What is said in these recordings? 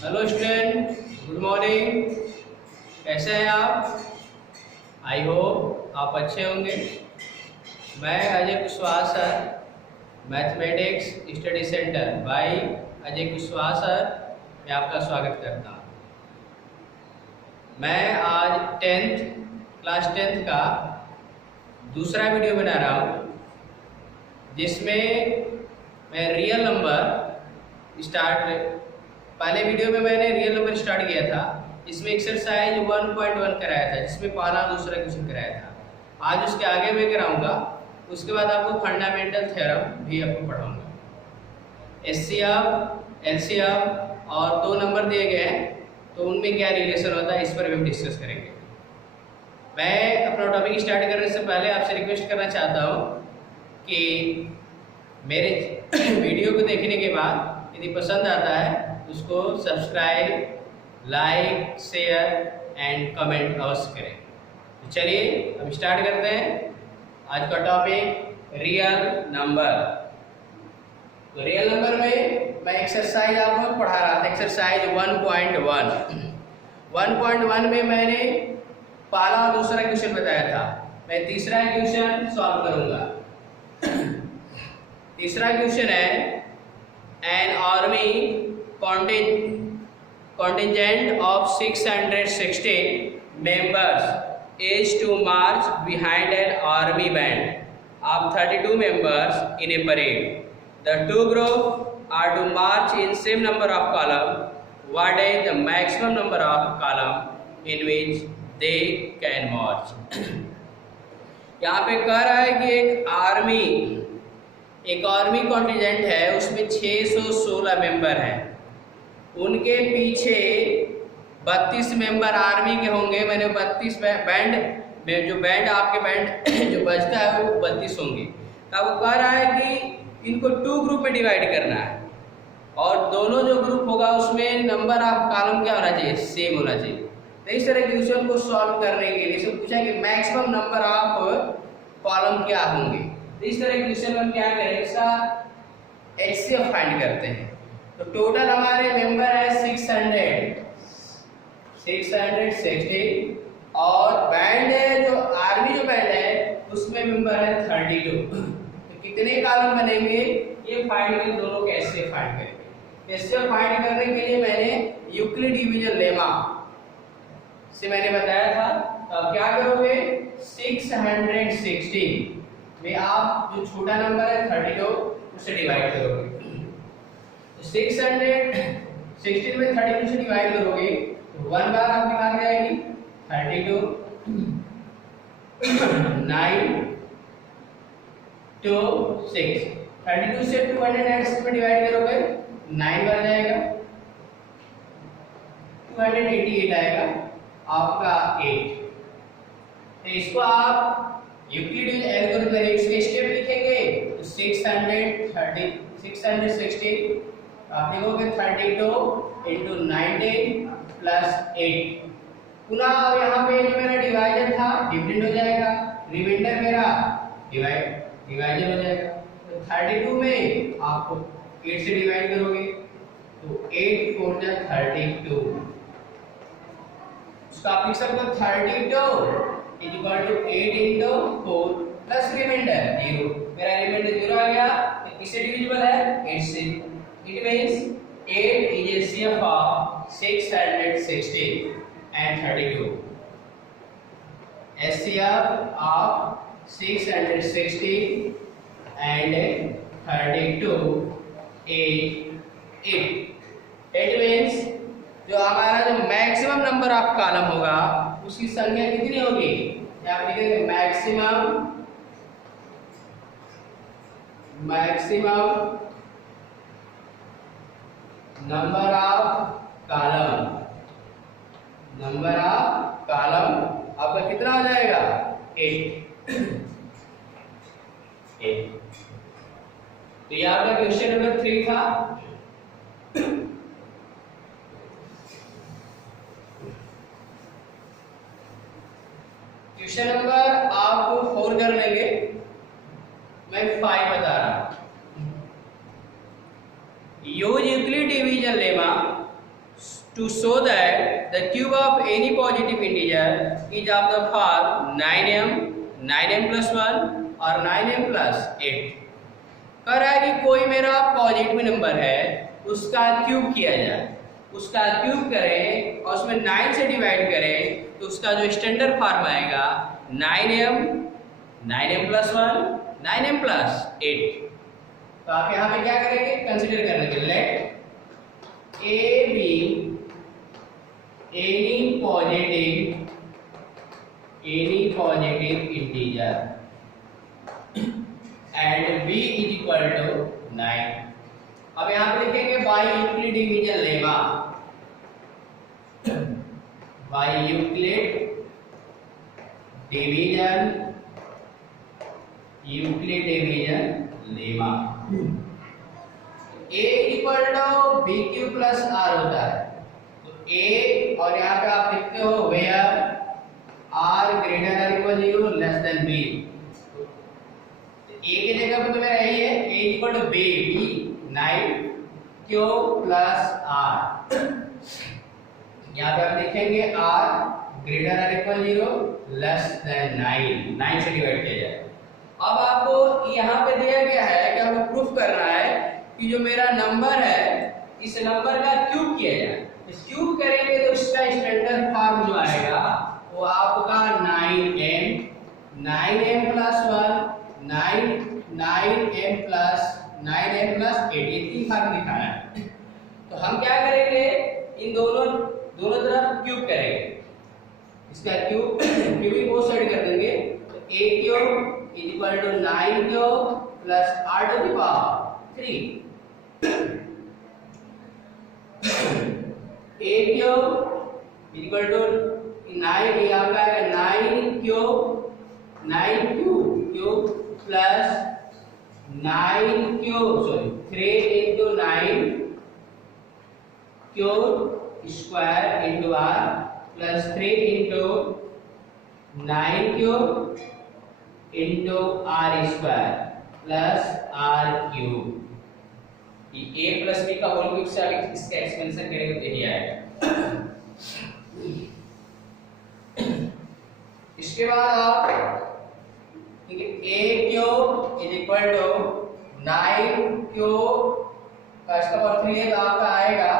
Hello student, good morning. कैसे हैं आप? आई होप आप अच्छे होंगे। मैं Ajay Kushwaha sir, mathematics study centre by Ajay Kushwaha sir में आपका स्वागत करता हूँ। मैं आज क्लास 10th का दूसरा वीडियो बना रहा हूँ, जिसमें मैं रियल नंबर पहले वीडियो में मैंने रियल नंबर स्टार्ट किया था। इसमें एक्सरसाइज 1.1 कराया था, जिसमें पहला दूसरा क्वेश्चन कराया था। आज उसके आगे मैं कराऊंगा। उसके बाद आपको फंडामेंटल थ्योरम भी आपको पढ़ाऊंगा। एचसीएफ, एलसीएम और 2 नंबर दिए गए हैं, तो उनमें क्या रिलेशन होता है इस पर हम डिस्कस करेंगे। मैं अपना टॉपिक स्टार्ट करने से पहले आपसे रिक्वेस्ट करना चाहता हूँ कि मेरे वीडियो को देखने के बाद यदि पसंद आता है उसको subscribe, like, share and comment अवश्य करें। तो चलिए हम स्टार्ट करते हैं। आज का टॉपिक रियल नंबर। तो रियल नंबर में मैं एक्सरसाइज आपको पढ़ा रहा था, एक्सरसाइज 1.1 में मैंने पहला और दूसरा क्वेश्चन बताया था। मैं तीसरा क्वेश्चन सॉल्व करूंगा। तीसरा क्वेश्चन है an army contingent of 660 members is to march behind an army band of 32 members in a parade. The two groups are to march in same number of column. What is the maximum number of column in which they can march? यहाँ पे कह रहा है कि एक army contingent है, उसमें 616 member हैं। उनके पीछे 32 मेंबर आर्मी के होंगे। मैंने 32 बैंड में जो बैंड आपके बैंड जो बजता है वो 32 होंगे। तो वो कह रहा है कि इनको 2 ग्रुप में डिवाइड करना है, और दोनों जो ग्रुप होगा उसमें नंबर ऑफ कॉलम क्या होना चाहिए, सेम होना चाहिए। तो इस तरह क्वेश्चन को सॉल्व करने के लिए पूछा कि मैक्सिमम नंबर ऑफ कॉलम क्या होंगे। तो इस तरह क्वेश्चन में हम क्या करेंगे, इसका एचसीएफ फाइंड करते हैं। तो टोटल हमारे मेंबर है 660 और बैंड है जो आर्मी जो बैंड है उसमें मेंबर है 32। तो कितने कॉलम बनेंगे ये फाइंड करें, दोनों कैसे फाइंड करेंगे। कैसे फाइंड करने के लिए मैंने यूक्लिड डिवीजन लेमा से मैंने बताया था। तो अब क्या करोगे, 660 में आप जो छोटा नंबर है 32 उससे डिवाइड करोगे। 616 में 32 से डिवाइड करोगे तो 1 बार आपके आ जाएगी 32, 9 2 6। 32 से 286 में डिवाइड करोगे 9 बार जाएगा, 288 आएगा आपका 8। तो इसको आप यूक्लिड एल्गोरिथम में इसके स्टेप लिखेंगे तो 660 आप लिखोगे 32 into 19 plus 8। पुनः यहाँ पे जो मेरा डिवाइजर था डिविडेंड हो जाएगा, रिमाइंडर मेरा डिवाइजर हो जाएगा। तो 32 में आपको 8 से डिवाइड करोगे तो 8 4 जा 32। उसका आप लिख सकते हो 32 is equal to 8 into 4 plus remainder 0। मेरा रिमाइंडर 0 आ गया, तो किससे डिविजिबल है, 8 से। It means 8 is a CF of 660 and 32. SCF of 660 and 32 is 8. It means जो हमारा जो मैक्सिमम नंबर ऑफ कॉलम होगा उसकी संख्या कितनी होगी, आप लिखेंगे मैक्सिमम नंबर ऑफ कॉलम आपका कितना हो जाएगा, 8। तो ये आपका क्वेश्चन नंबर 3 था। क्वेश्चन नंबर आप 4 कर लेंगे, मैं 5 बता रहा हूं। Use Euclid division lemma to show that the cube of any positive integer is of the form 9m, 9m plus 1 और 9m plus 8। कह रहा है कि कोई मेरा पॉजिटिव नंबर है उसका क्यूब किया जाए, उसका क्यूब करें और उसमें 9 से डिवाइड करें तो उसका जो स्टैंडर्ड फॉर्म आएगा 9m, 9m plus 1, 9m plus 8। तो आप यहाँ पे क्या करेंगे, कंसीडर करने के let A B any positive integer and b is equal to 9। अब यहाँ पे लिखेंगे by Euclid division lemma, by Euclid division lemma a equal to B Q plus R होता है। तो a और यहाँ पे आप लिखते हो where r greater or equal 0 less than b. a की जगह पे तो मेरा यही है a equal to b 9 q plus r. यहाँ पे आप लिखेंगे r greater or equal 0 less than 9 से डिवाइड किया जाए। अब आपको यहाँ पे दिया गया है कि आपको प्रूफ करना है कि जो मेरा नंबर है इस नंबर का क्यूब किया जाए। इस क्यूब करेंगे तो इसका स्टैंडर्ड फॉर्म जो आएगा वो आपका 9m plus 1 9m plus 8 ये तीन फॉर्म दिखाना है। तो हम क्या करेंगे, इन दोनों तरफ क्यूब करेंगे, इसका क्यूबिंग को साइड कर देंगे। तो a cube is equal to 9 cube plus r to the power 3। a cube equal to 9 ये आपका आएगा 9 cube plus 3 into 9 cube square into r plus 3 into 9 cube into r square plus r cube. ये a plus b का whole cube से आगे इसका expansion करेंगे तो यही आएगा। इसके बाद आप a cube is equal to 9 cube का इसका पावर 3 है तो आपका आएगा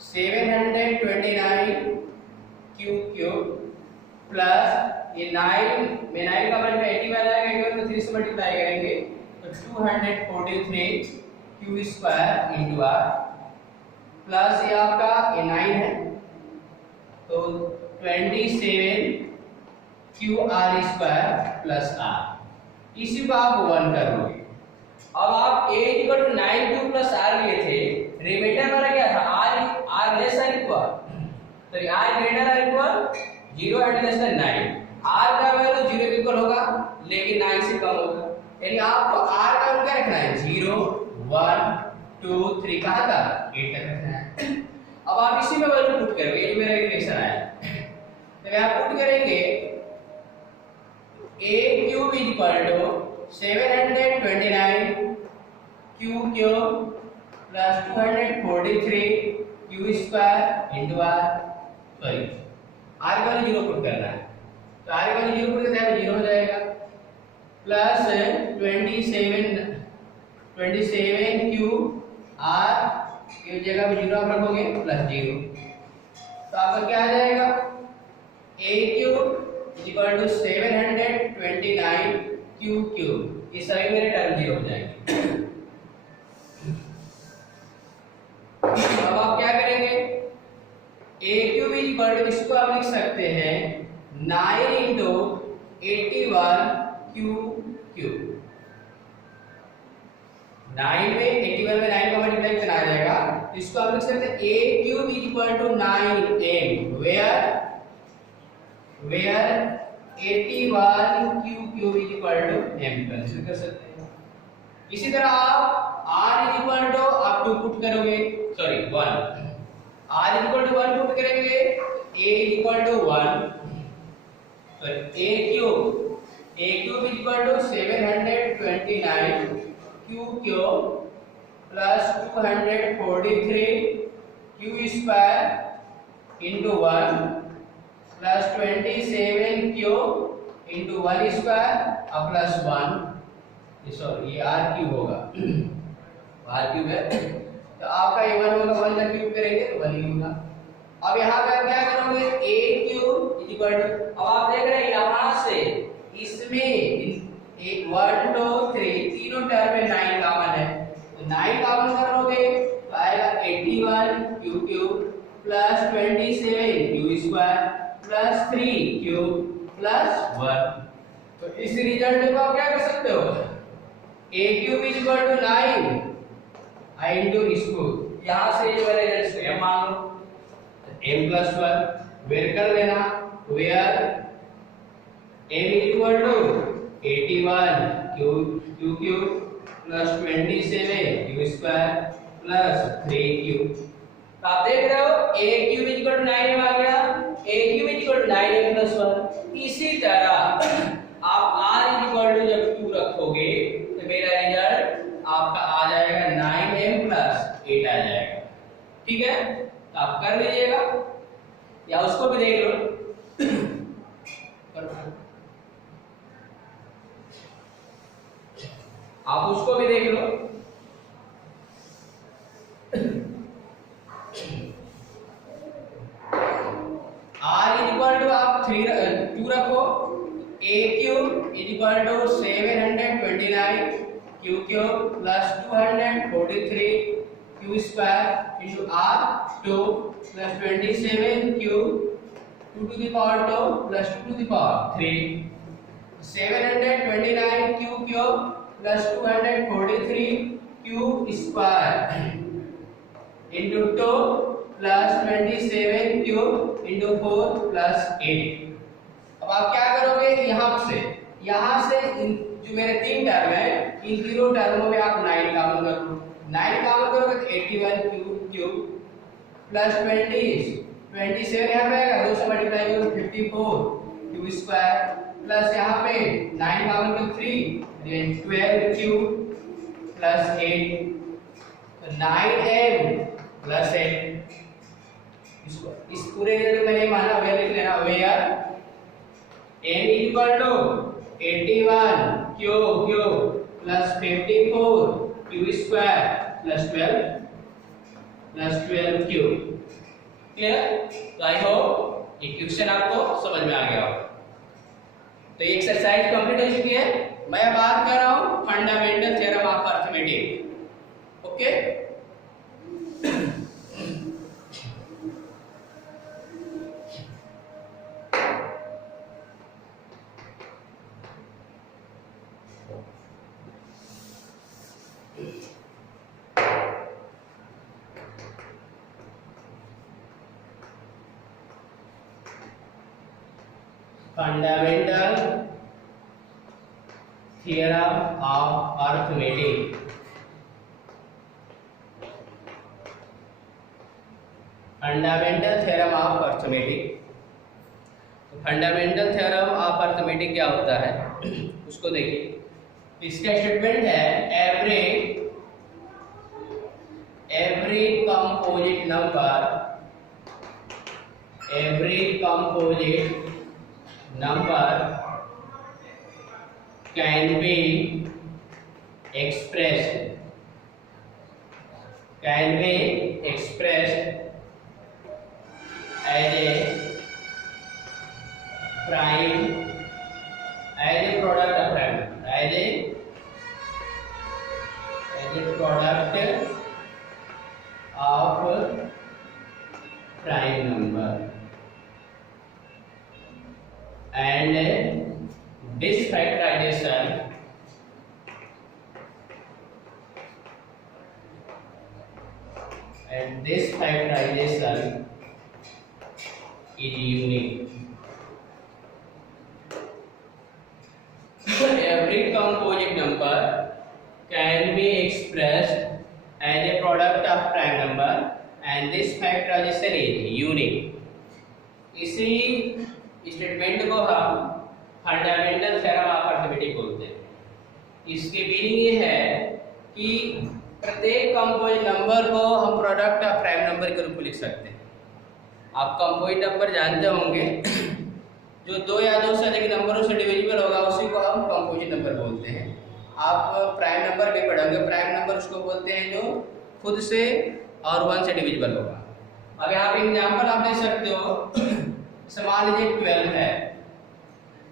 729 क्यूब प्लस ये 9 में 9 का मल्टीप्लाई 81 आएगा, 81 को 3 से मल्टीप्लाई करेंगे तो 243 q square into r plus ये आपका ये 9 है तो 27 q r square plus r. इसी को आप 1 कर लोगे। अब आप a equal to 9 q plus r लिए थे, रिमाइंडर वाला क्या था r लेस देन इक्वल, तो r greater or equal 0 and less than 9। r का वैल्यू 0 के इक्वल होगा लेकिन 9 से कम होगा, यानी आपको r का वैल्यू क्या रखना है 0 1 2 3 कहां तक 8 तक रखना है। अब आप इसी में वैल्यू पुट करोगे, ये मेरा इक्वेशन आया तो यहां पुट करेंगे a cube is equal to 729 cube plus 243 q square into r, sorry r का वैल्यू 0 पुट करना है तो r का वैल्यू 0 पुट करते हैं 0 हो जाएगा प्लस 27 क्यूब r की जगह पे 0 आप रखोगे प्लस 0 तो आपका क्या आ जाएगा a cube equal to 729 cube. ये सभी मेरे टर्म 0 हो जाएंगे। अब आप क्या करेंगे a क्यूब इक्वल टू इसको आप लिख सकते हैं 9 into 81 क्यूब। 9 में 81 में 9 का मल्टीप्लाई करना आ जाएगा तो इसको आप लिख सकते हैं a cube equal to 9m where 81 cube is equal to m consider कर सकते हैं। इसी तरह आप r इज इक्वल टू आप 2 पुट करोगे, sorry 1 r is equal to 1 put करेंगे a इज इक्वल टू 1 तो a cube is equal to 729 cube plus 243 q square into 1 plus 27 q into 1 square और प्लस 1, सॉरी ये r cube होगा, r cube है तो आपका ये 1 होगा, 1 का क्यूब करेंगे तो 1 ही होगा। अब यहाँ पे क्या करोगे, ए क्यूब इक्वल टू, अब आप देख रहे हैं यहाँ से इसमें 1 2 3 तीनों टर्म में 9 कॉमन है, तो 9 कॉमन करोगे तो आएगा 81 q cube plus 27 q square plus 3 Q plus 1। तो इस रिजल्ट को आप क्या कर सकते हो, a cube equal to 9 i into इसको यहाँ से ये वाले रिजल्ट से m मान लो m प्लस 1 वेर कर देना, where m equal to 81 q cube plus 27 q square plus 3 q. तो आप देख रहे हो a cube equal to 9m आ गया, a cube equal to 9m plus 1। इसी तरह आप r इक्वल टू जब 2 रखोगे तो मेरा रिजल्ट आपका आ जाएगा 9m प्लस 8 आ जाएगा, ठीक है। तो आप कर लीजिएगा या उसको भी देख लो, आप उसको भी देख लो। r इक्वल टू आप 2 रखो, a cube equal to 729 q cube plus 243 q square into r 2 plus 27 q 2 to the power 2 plus 2 to the power 3, 729 q cube plus 243 cube square into 2 plus 27 cube into 4 plus 8। अब आप क्या करोगे, यहाँ से जो मेरे 3 टर्म है इन तीनों टर्मों में आप 9 कॉमन कर लो, 9 कॉमन करोगे तो 81 क्यूब प्लस 27 यहाँ पे आएगा, 2 से मल्टीप्लाई करो 54 क्यू स्क्वायर प्लस यहाँ पे 9 कॉमन करो 3 12 क्यूब प्लस 8, तो 9m प्लस 8। इस पूरे रिजल्ट मैंने माना वे लिख लेना, where m equal to 81 q plus 54 q square plus 12 q. Clear? तो आई होप ये क्वेश्चन आपको समझ में आ गया होगा। तो ये एक्सरसाइज कंप्लीट हो चुकी है। मैं बात कर रहा हूँ fundamental theorem of arithmetic. Okay, fundamental theorem of arithmetic. Fundamental theorem of arithmetic. Fundamental theorem of arithmetic क्या होता है उसको देखिए। इसका स्टेटमेंट है every composite number can be expressed as a prime, as a product of prime, as a product of prime number, and this factorization is unique. Every composite number can be expressed as a product of prime number and this factorization is unique. इसी statement को हम fundamental theorem of arithmetic बोलते हैं। इसकी meaning ये है कि प्रत्येक कंपोजिट नंबर को हम product of prime number number के रूप में लिख सकते हैं। आप कंपोजिट नंबर जानते होंगे, जो दो या दो से अधिक नंबरों से डिविजिबल होगा उसी को हम कंपोजिट नंबर बोलते हैं। आप प्राइम नंबर भी पढ़ोगे, प्राइम नंबर उसको बोलते हैं जो खुद से और 1 से डिविजिबल होगा। अब यहाँ पे एग्जाम्पल आप दे सकते हो, मान लीजिए 12 है,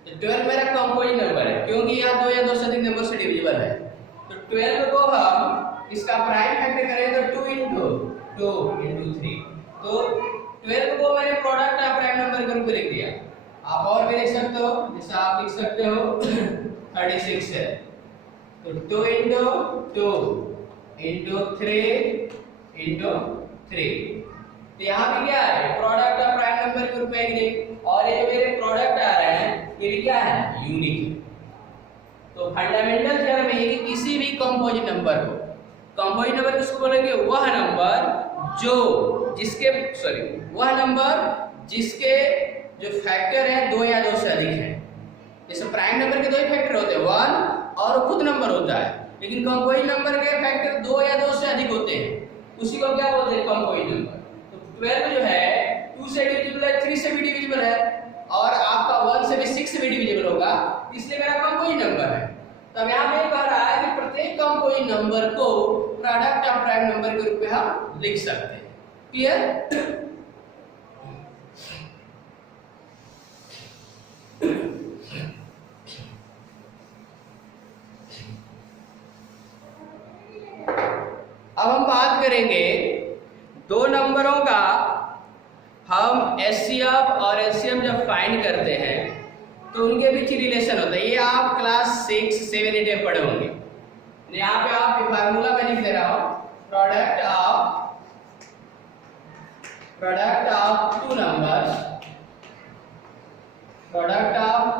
तो 12 मेरा कंपोजिट नंबर है क्योंकि यहाँ दो या दो से अधिक नंबर से डिविजिबल है। तो 12 को हम इसका प्राइम फैक्टर करें तो 2 into 3, तो 12 को मैंने प्रोडक्ट ऑफ प्राइम नंबर के रूप में लिख दिया। आप और भी लिख सकते हो, जैसे आप लिख सकते हो 36 है, तो 2 into 3 into 3। तो यहाँ पे क्या है, प्रोडक्ट ऑफ प्राइम नंबर के रूप में, और ये जो मेरे प्रोडक्ट आ रहे हैं ये भी क्या है, यूनिक है। तो फंडामेंटल थ्योरम है कि किसी भी कंपोजिट नंबर को, कंपोजिट नंबर किसको बोलेंगे, वह नंबर जिसके जो फैक्टर है दो या दो से अधिक है। जैसे प्राइम नंबर के दो ही फैक्टर होते हैं, 1 और खुद नंबर होता है, लेकिन कंपोजिट नंबर के फैक्टर दो या दो से अधिक होते हैं, उसी को क्या बोलते हैं, कंपोजिट नंबर। तो 12 जो है 2 से डिविजिबल है, 3 से भी डिविजिबल है, और आपका 1 से भी 6 से भी डिविजिबल होगा, इसलिए मेरा कंपोजिट नंबर है। तब यहाँ पे कह रहा है कि प्रत्येक कंपोजिट नंबर को प्रोडक्ट ऑफ प्राइम नंबर के रूप में हम लिख सकते हैं। क्लियर? अब हम बात करेंगे दो नंबरों का, हम एचसीएफ और एलसीएम जब फाइंड करते हैं तो उनके बीच रिलेशन होता है। ये आप क्लास 6, 7, 8 में पढ़े होंगे। यहाँ पे आप फार्मूला में लिख दे रहा हूं, product of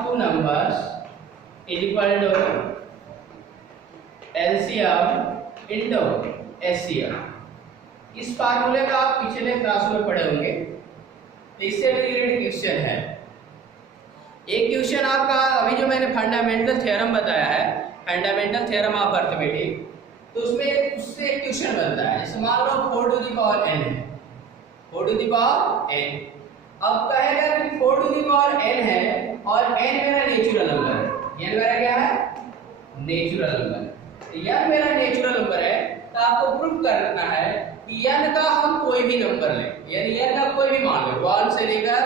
two numbers is equal to LCM into HCF. इस फार्मूले का आप पिछले क्लास में पढ़े होंगे। इससे रिलेटेड क्वेश्चन है। एक क्वेश्चन आपका अभी जो मैंने फंडामेंटल थ्योरम बताया है, फंडामेंटल थ्योरम ऑफ अरिथमेटिक, तो उससे एक क्वेश्चन बनता है। जैसे मान लो 4 to the power n है, 4 to the power n। अब कहेगा कि 4 to the power n है और n मेरा नेचुरल नंबर है। n मेरा क्या है, नेचुरल नंबर। n मेरा नेचुरल नंबर है, तो आपको प्रूफ करना है कि n का हम कोई भी नंबर लें, यानी n का कोई भी मान लो, 1 से लेकर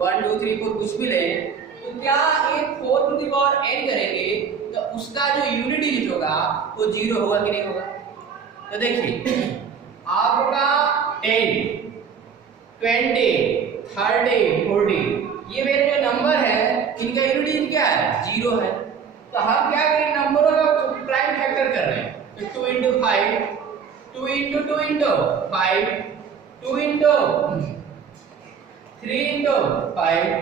1 2 3 4 कुछ भी लें, तो क्या एक 4 to the power n करेंगे तो उसका जो यूनिट डिजिट होगा वो 0 होगा कि नहीं होगा। तो देखिए आपका 10, 20, 30, 40 ये मेरे जो नंबर है इनका यूनिट डिजिट क्या है, 0 है। तो हम क्या करेंगे, नंबरों का प्राइम फैक्टर कर रहे हैं, तो 2 into 5, 2 into 2 into 5, 2 into 3 into 5,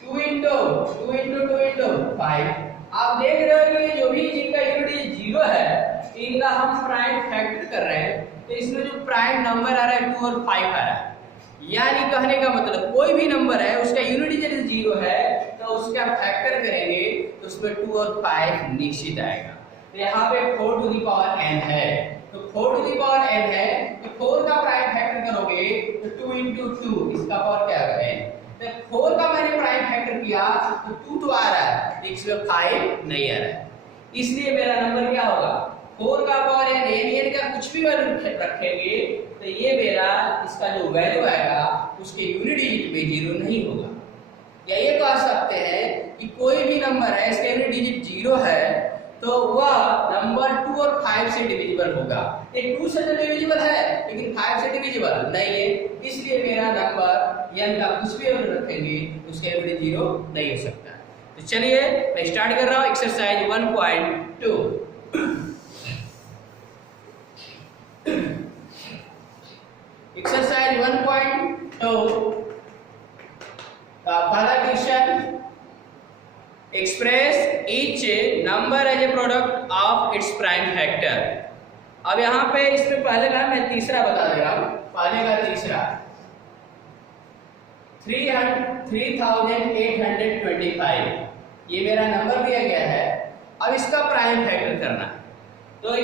2 into 2 into 2 into 5। आप देख रहे हो कि जो भी जिनका यूनिट 0 है इनका हम प्राइम फैक्टर कर रहे हैं, तो इसमें जो प्राइम नंबर आ रहा है 2 और 5 आ रहा है। यानी कहने का मतलब कोई भी नंबर है उसका यूनिट डिजिट 0 है तो उसका फैक्टर करेंगे तो उसमें 2 और 5 निश्चित आएगा। तो यहाँ पे 4 to the power n है, तो 4 to the power n है, तो 4 का प्राइम फैक्टर करोगे तो 2 into 2, इसका पावर क्या है, तो 4 का मैंने प्राइम फैक्टर किया तो 2 तो आ रहा है, इसमें 5 नहीं आ रहा है, इसलिए मेरा नंबर क्या होगा, 4 का पावर n, n का कुछ भी वैल्यू रखेंगे तो ये मेरा इसका जो वैल्यू आएगा उसके यूनिट डिजिट में 0 नहीं होगा। या ये कह सकते हैं कि कोई भी नंबर है इसका यूनिट डिजिट 0 है तो वह नंबर 2 और 5 से डिविजिबल होगा। ये 2 से तो डिविजिबल है लेकिन 5 से डिविजिबल नहीं है, इसलिए मेरा नंबर n का कुछ भी वैल्यू रखेंगे उसका यूनिट 0 नहीं हो सकता। तो चलिए मैं स्टार्ट कर रहा हूं एक्सरसाइज 1.2। एक्सरसाइज 1.2 का पहला question, express each number as a product of its prime factor. अब यहाँ पे इसमें पहले का मैं तीसरा बता दे रहा हूं, पहले का तीसरा 3825 ये मेरा नंबर दिया गया है। अब इसका प्राइम फैक्टर करना है, तो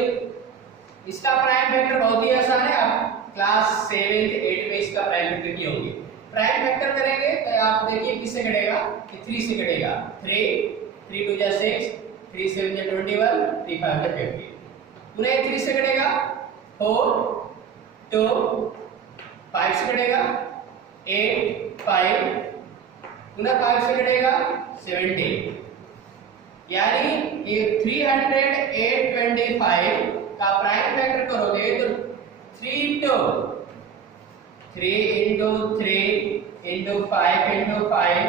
इसका प्राइम फैक्टर बहुत ही आसान है, आप क्लास 7th 8th में इसका प्राइम फैक्टर किए होंगे। प्राइम फैक्टर करेंगे तो आप देखिए किससे कटेगा, कि 3 से कटेगा। 3 2 जा 6, 3 7 जा 21, 3 5 जा 50। पुनः 3 से कटेगा 4 2 5 से कटेगा 8 5, पुनः 5 से कटेगा 17। यानी ये 325 का प्राइम फैक्टर करोगे तो 3 into 3 into 5 into 5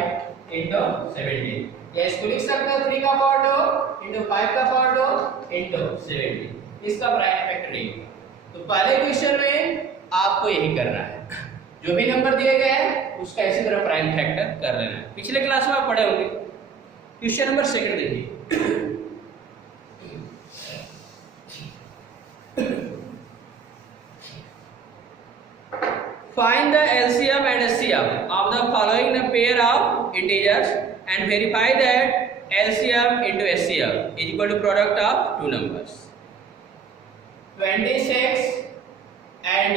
into 17। या इसको लिख सकते हो 3 का पावर 2 into 5 का पावर 2 into 17। इसका प्राइम फैक्टर नहीं होगा। तो पहले क्वेश्चन में आपको यही करना है, जो भी नंबर दिए गए हैं उसका इसी तरह प्राइम फैक्टर कर लेना है। पिछले क्लास में आप पढ़े होंगे। क्वेश्चन नंबर 2 देखिए। Find the LCM and HCF of the following pair of integers and verify that LCM into HCF is equal to product of two numbers. 26 and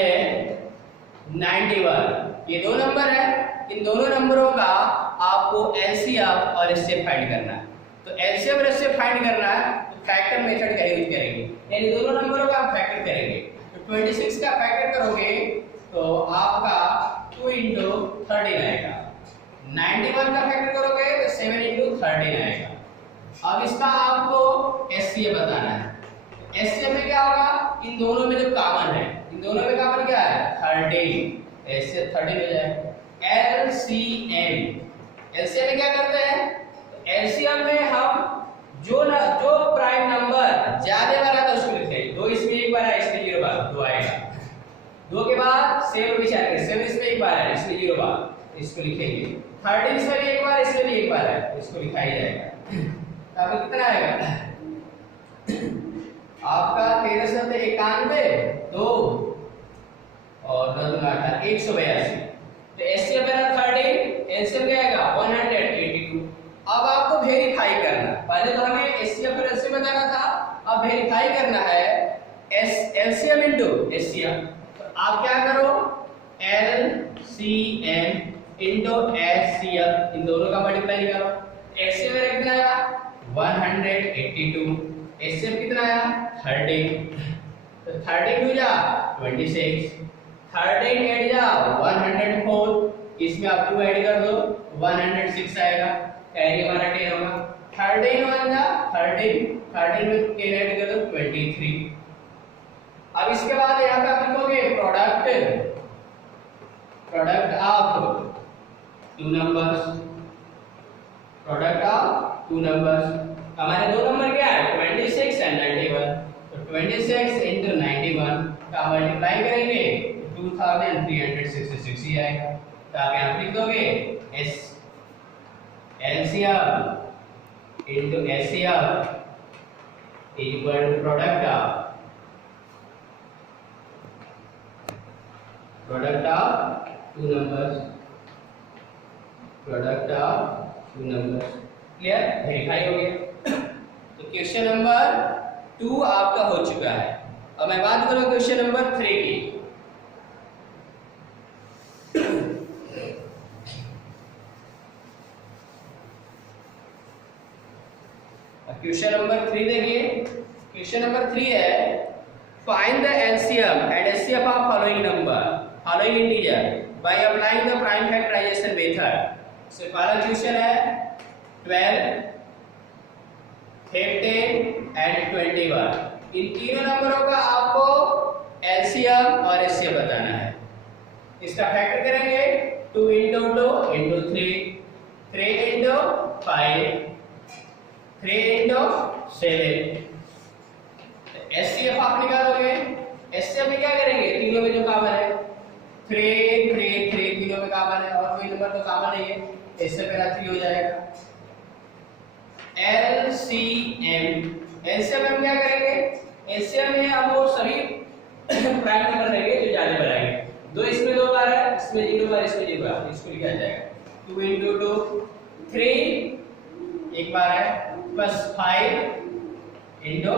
91 ये दो नंबर है। इन दोनों नंबरों का आपको LCM और HCF फाइंड करना है। तो LCM और HCF फाइंड करना है तो फैक्टर मेथड का यूज करेंगे, यानी दोनों नंबरों का आप फैक्टर करेंगे। तो 26 का फैक्टर करोगे तो आपका 2 into 13 आएगा। 91 का फैक्टर करोगे तो 7 into 13 आएगा। अब इसका आपको HCF बताना है। HCF में क्या होगा, इन दोनों में जो कॉमन है, इन दोनों में कॉमन क्या है 13, HCF 13 हो जाएगा। LCM, LCM में क्या करते हैं, LCM में हम जो प्राइम नंबर ज्यादा वाला था उसको लिखते हैं। 2 इसमें एक बार है, इसमें 0 बार 2 आएगा। 2 के बाद 7 विचार करें, 7 इसमें एक बार है, इसमें 0 बार, इसको लिखेंगे। 13 इसमें भी एक बार, इसमें भी एक बार है, इसको लिखा ही जाएगा। अब कितना आएगा आपका 1391 2 और 2 2 8 182। तो एचसीएफ है 13, एलसीएम क्या आएगा 182। अब आपको वेरीफाई करना, पहले तो हमें एचसीएफ और एलसीएम बताना था, अब वेरीफाई करना है एलसीएम इनटू एचसीएफ। आप क्या करो, LCM इनटू HCF, इन दोनों का मल्टीप्लाई करो। HCF में कितना आया 182, HCF कितना आया 13, तो 13 2 जा 26, 13 8 जा 104, इसमें आप 2 ऐड कर दो 106 आएगा, कैरी हमारा 10 होगा। 13 1 जा 13, 13 में 10 ऐड कर दो 23। अब इसके बाद यहाँ पे आप लिखोगे product of two numbers, product of two numbers. हमारे दो नंबर क्या है 26 एंड 91, तो 26 into 91 का मल्टीप्लाई करेंगे 2366 ही आएगा। तो आप यहाँ पे लिख दोगे LCM into HCF equal to product of two numbers, product of two numbers। Clear, verify हो गया। तो क्वेश्चन नंबर 2 आपका हो चुका है। अब मैं बात करूं क्वेश्चन नंबर 3 की। क्वेश्चन नंबर 3 देखिए। क्वेश्चन नंबर 3 है find the LCM and HCF of following number, following integer by applying the prime factorization method। so पहला क्वेश्चन है 12 15 and 21। इन तीनों नंबरों का आपको LCM और HCF बताना है। इसका फैक्टर करेंगे 2 into 2 into 3, 3 into 5, 3 into 7। HCF आप निकालोगे, HCF में क्या करेंगे, तीनों में जो कॉमन है 3 3 3, तीनों में कॉमन है और कोई नंबर तो कॉमन नहीं है, इससे पहला 3 हो जाएगा। LCM, LCM में हम क्या करेंगे, LCM में हम वो सभी प्राइम नंबर लेंगे जो ज्यादा बनाएंगे। 2 इसमें 2 बार है, इसमें 0 बार, इसमें 0 बार, इसको लिखा जाएगा 2 into 2, 3 एक बार है प्लस 5 into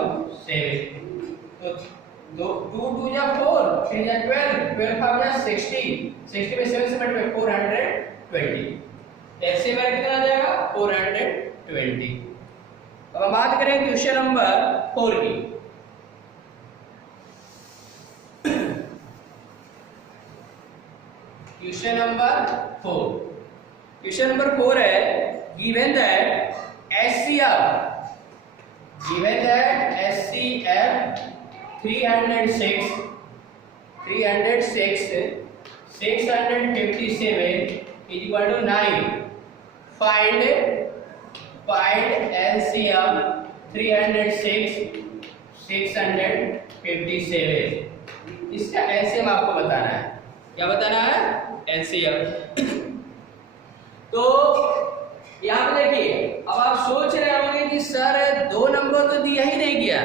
7। तो दो 2 2 जा 4, 3 जा 12, 12 5 जा 60, 60 में 7 से मल्टीप्लाई 420। एलसीएम मेरा कितना आ जाएगा 420। अब हम बात करें क्वेश्चन नंबर 4 की। क्वेश्चन नंबर 4, क्वेश्चन नंबर 4 है given that HCF 306 657 is equal to 9. Find LCM 306 657। इसका LCM आपको बताना है। क्या बताना है? LCM। तो यहाँ पे देखिए, अब आप सोच रहे होंगे कि सर 2 नंबर तो दिया ही नहीं गया,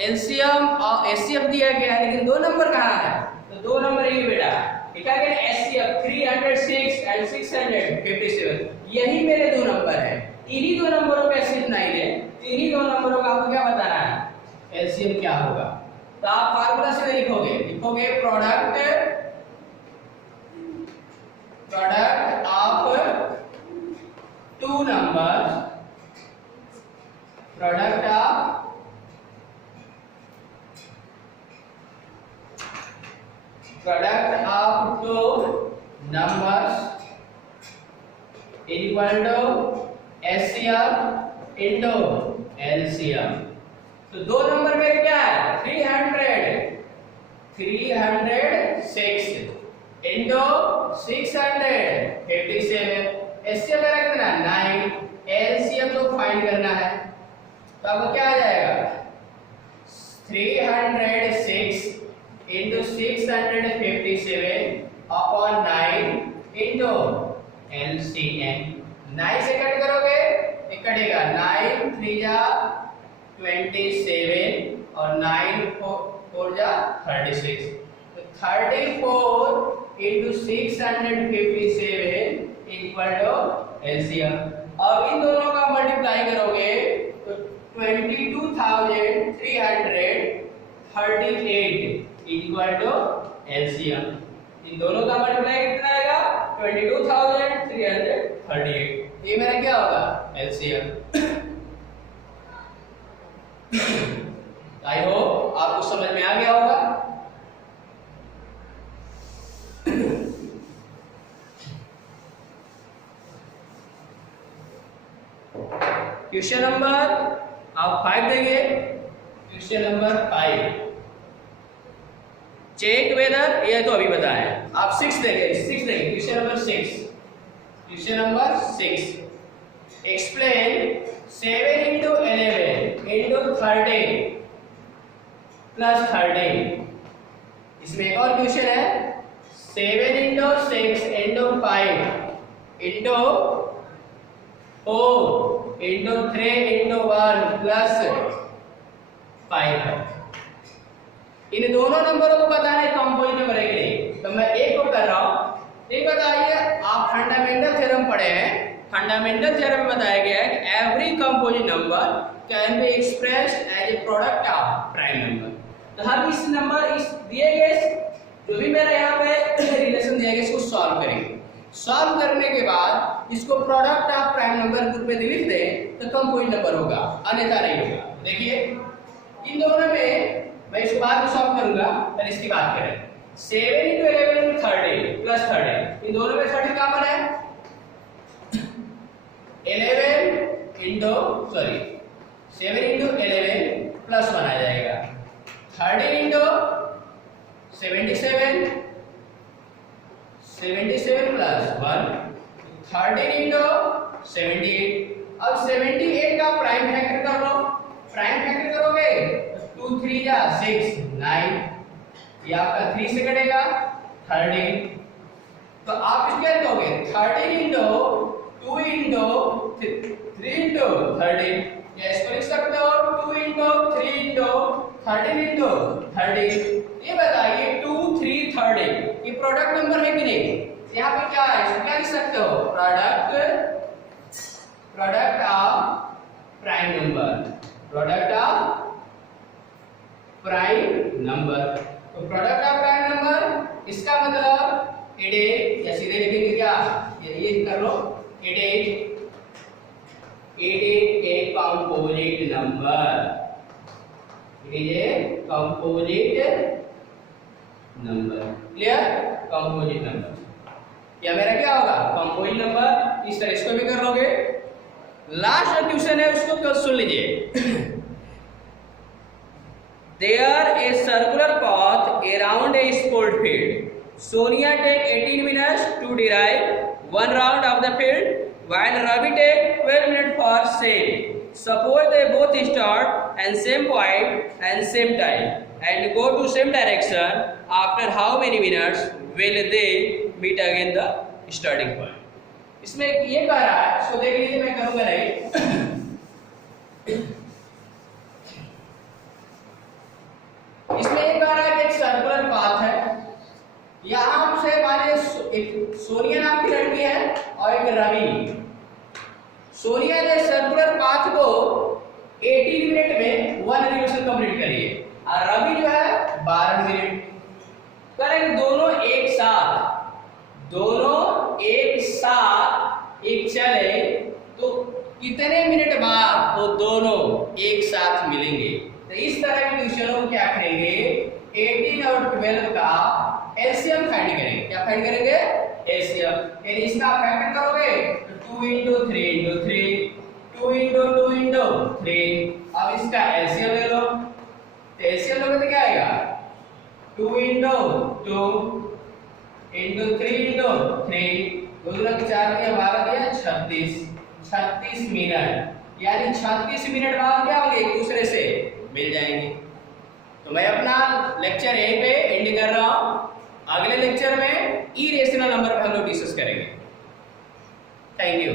एलसीएम और एचसीएफ दिया गया है, लेकिन 2 नंबर कहाँ है? तो 2 नंबर ये बेटा क्या करें, एचसीएफ 306 एंड 657, यही मेरे 2 नंबर है। इन्हीं 2 नंबरों पे एचसीएफ नहीं है, इन्हीं 2 नंबरों का आपको क्या बताना है, एलसीएम क्या होगा। तो आप फार्मूला से लिखोगे product of 2 numbers, product of two numbers equal to HCF into LCM। तो 2 नंबर में क्या है, 306 into 657। एचसीएफ मेरा कितना 9, एलसीएम तो फाइंड करना है। तो आपको क्या आ जाएगा 306 into 657 upon 9 into LCM। 9 से कट करोगे ये कटेगा, 9 3 जा 27 और 9 4 जा 36। तो 34 into 657 इक्वल टू एलसीएम। अब इन दोनों का मल्टीप्लाई करोगे तो 22,338 इक्वल टू एलसीएम। इन दोनों का मल्टीप्लाई कितना आएगा 22,338। ये मेरा क्या होगा एलसीएम। आई होप आपको समझ में आ गया होगा। क्वेश्चन नंबर आप 5 देंगे। क्वेश्चन नंबर 5 चेक वेदर, ये तो अभी बताया, आप 6 देंगे। Question number 6 explain 7 into 11 into 13 plus 13। इसमें एक और क्वेश्चन है 7 into 6 into 5 into 4 into 3 into 1 plus 5 है। इन दोनों नंबरों को बताना है कंपोजिट नंबर है कि नहीं। तो मैं एक को कर रहा हूं। एक बताइए, आप फंडामेंटल थ्योरम पढ़े हैं। फंडामेंटल थ्योरम में बताया गया है कि every composite number can be expressed as a product of prime number. तो हम इस नंबर इस दिए गए जो भी मेरा यहाँ पे रिलेशन दिया गया इसको सॉल्व करेंगे। सॉल्व करने के बाद इसको प्रोडक्ट ऑफ प्राइम नंबर के रूप में लिख दें तो कंपोजिट नंबर होगा, अन्यथा नहीं होगा। देखिए इन दोनों में मैं इसको बाद में सॉल्व करूंगा, पहले इसकी बात करें। 7 into 11 into 13 plus 13, इन दोनों में 13 कॉमन है। 7 into 11 plus 1 आ जाएगा। 13 into 77 plus 1, 13 into 78। अब 78 का प्राइम फैक्टर कर लो। प्राइम फैक्टर करोगे 2 3 जा 6 9, ये आपका 3 से कटेगा 13। तो आप इसके लिखोगे 13 into 2 into 3 into 13। या इसको लिख सकते हो 2 into 3 into 13 into 13। ये बताइए 2 3 13 ये प्रोडक्ट नंबर है कि नहीं। यहाँ पे क्या है, इसको क्या लिख सकते हो, product of prime number. Product of prime number. तो प्रोडक्ट ऑफ प्राइम नंबर, इसका मतलब इट इज, या सीधे लिखेंगे क्या, ये कर लो, it is a composite number, it is a composite number. Clear? Composite number या मेरा क्या होगा, कंपोजिट नंबर। इस तरह इसको भी कर लोगे। लास्ट क्वेश्चन है, उसको तो सुन लीजिए। There a circular path around a sport field. Sonia take 18 minutes to derive one round of the field, while Ravi take 12 minutes for same. Suppose they both start and same point and same time and go to same direction. After how many minutes will they meet again the starting point? इसमें ये कह रहा है, इसको देख लीजिए, मैं करूँगा नहीं। इसमें ये कह रहा है कि एक सर्कुलर पाथ है, यहाँ से माने एक सोनिया नाम की लड़की है और एक रवि। सोनिया ने सर्कुलर पाथ को 18 मिनट में 1 एलिवेशन कंप्लीट करी है और रवि जो है 12 मिनट करेंगे। दोनों एक साथ एक चले तो कितने मिनट बाद वो दोनों एक साथ मिलेंगे। तो इस तरह के क्वेश्चनों को क्या करेंगे, 18 और 12 का एलसीएम फाइंड करेंगे। क्या फाइंड करेंगे, एलसीएम। यानी इसका फैक्टर करोगे तो 2 × 3 × 3, 2 × 2 × 3। अब इसका एलसीएम ले लो, तो एलसीएम लोगे तो क्या आएगा, 2 × 2 × 3 × 3, 2 × 4 दिया 12 दिया 36 मिनट। यानी 36 मिनट बाद क्या होंगे, एक दूसरे से मिल जाएंगे। तो मैं अपना लेक्चर यहीं पे एंड कर रहा हूं। अगले लेक्चर में इरेशनल नंबर पर हम लोग डिस्कस करेंगे। Thank you.